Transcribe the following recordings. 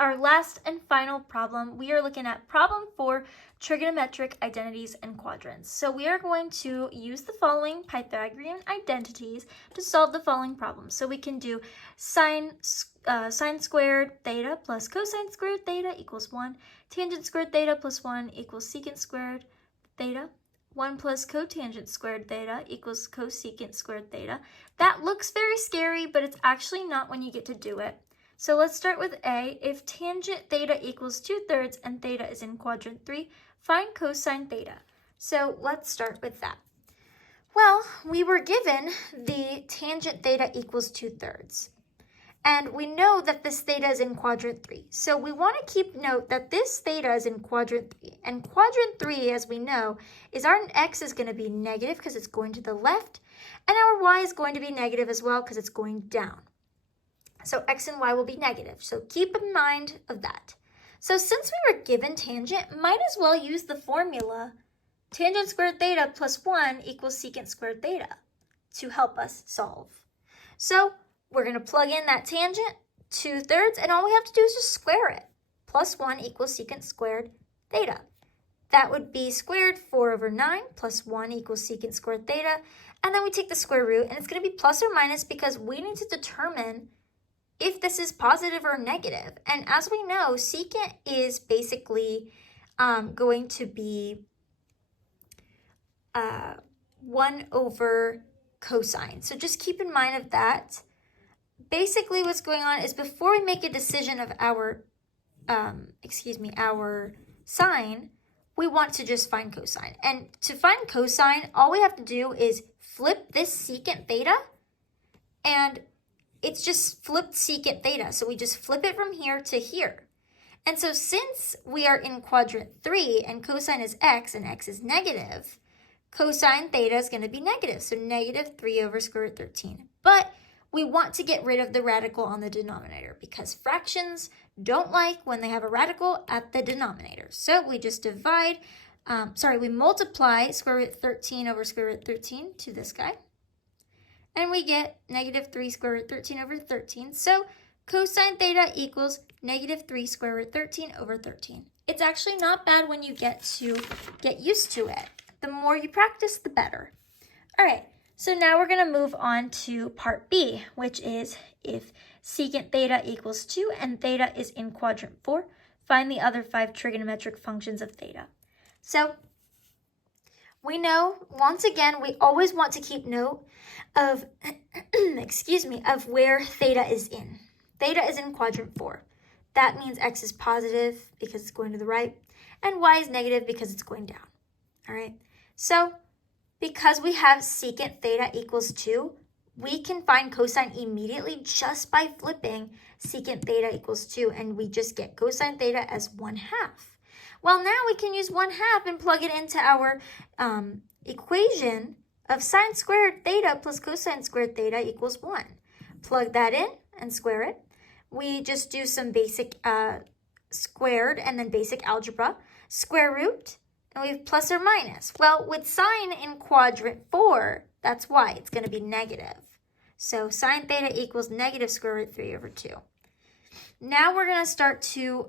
our last and final problem, we are looking at problem 4, trigonometric identities and quadrants. So we are going to use the following Pythagorean identities to solve the following problem. So we can do sine squared theta plus cosine squared theta equals 1, tangent squared theta plus 1 equals secant squared theta, 1 plus cotangent squared theta equals cosecant squared theta. That looks very scary, but it's actually not when you get to do it. So let's start with A. If tangent theta equals 2/3 and theta is in quadrant 3, find cosine theta. So let's start with that. Well, we were given the tangent theta equals 2/3. And we know that this theta is in quadrant 3. So we want to keep note that this theta is in quadrant 3. And quadrant 3, as we know, is our x is going to be negative because it's going to the left. And our y is going to be negative as well because it's going down. So x and y will be negative. So keep in mind of that. So since we were given tangent, might as well use the formula tangent squared theta plus 1 equals secant squared theta to help us solve. So we're going to plug in that tangent, 2/3, and all we have to do is just square it. Plus 1 equals secant squared theta. That would be squared 4/9 plus 1 equals secant squared theta. And then we take the square root, and it's going to be plus or minus because we need to determine if this is positive or negative. And as we know, secant is basically going to be 1 over cosine. So just keep in mind of that. Basically what's going on is before we make a decision of our sign, we want to just find cosine. And to find cosine, all we have to do is flip this secant theta, and it's just flipped secant theta. So we just flip it from here to here. And so since we are in quadrant 3 and cosine is x and x is negative, cosine theta is going to be negative. So negative 3 over square root 13. But we want to get rid of the radical on the denominator because fractions don't like when they have a radical at the denominator. So we just we multiply square root 13 over square root 13 to this guy. And we get negative 3 square root 13 over 13. So cosine theta equals negative 3 square root 13 over 13. It's actually not bad when you get used to it. The more you practice, the better. All right, so now we're going to move on to part B, which is if secant theta equals 2 and theta is in quadrant 4, find the other 5 trigonometric functions of theta. So we know, once again, we always want to keep note of, of where theta is in. Theta is in quadrant 4. That means x is positive because it's going to the right, and y is negative because it's going down. All right, so because we have secant theta equals 2, we can find cosine immediately just by flipping secant theta equals 2, and we just get cosine theta as 1/2. Well, now we can use 1/2 and plug it into our equation of sine squared theta plus cosine squared theta equals 1. Plug that in and square it. We just do some basic squared and then basic algebra. Square root, and we have plus or minus. Well, with sine in quadrant 4, that's why it's going to be negative. So sine theta equals negative square root 3 over 2. Now we're going to start to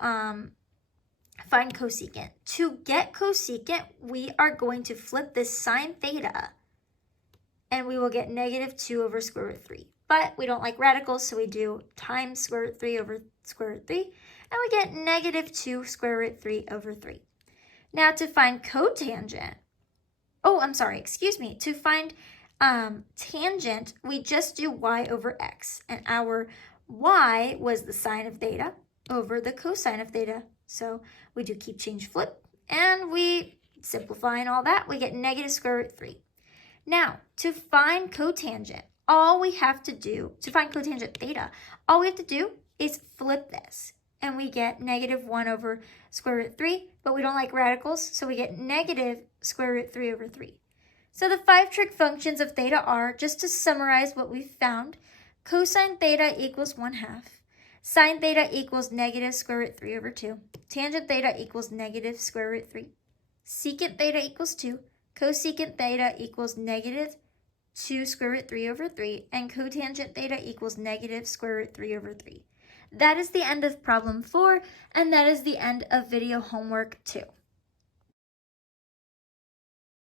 find cosecant. To get cosecant, we are going to flip this sine theta, and we will get negative 2 over square root 3. But we don't like radicals, so we do times square root 3 over square root 3, and we get negative 2 square root 3 over 3. Now to find cotangent, to find tangent, we just do y over x, and our y was the sine of theta over the cosine of theta. So we do keep, change, flip, and we simplify and all that, we get negative square root 3. Now, to find cotangent, to find cotangent theta, all we have to do is flip this, and we get negative 1 over square root 3, but we don't like radicals, so we get negative square root 3 over 3. So the 5 trig functions of theta are, just to summarize what we found, cosine theta equals 1/2. Sine theta equals negative square root 3 over 2. Tangent theta equals negative square root 3. Secant theta equals 2. Cosecant theta equals negative 2 square root 3 over 3. And cotangent theta equals negative square root 3 over 3. that is the end of problem 4, and that is the end of video homework 2.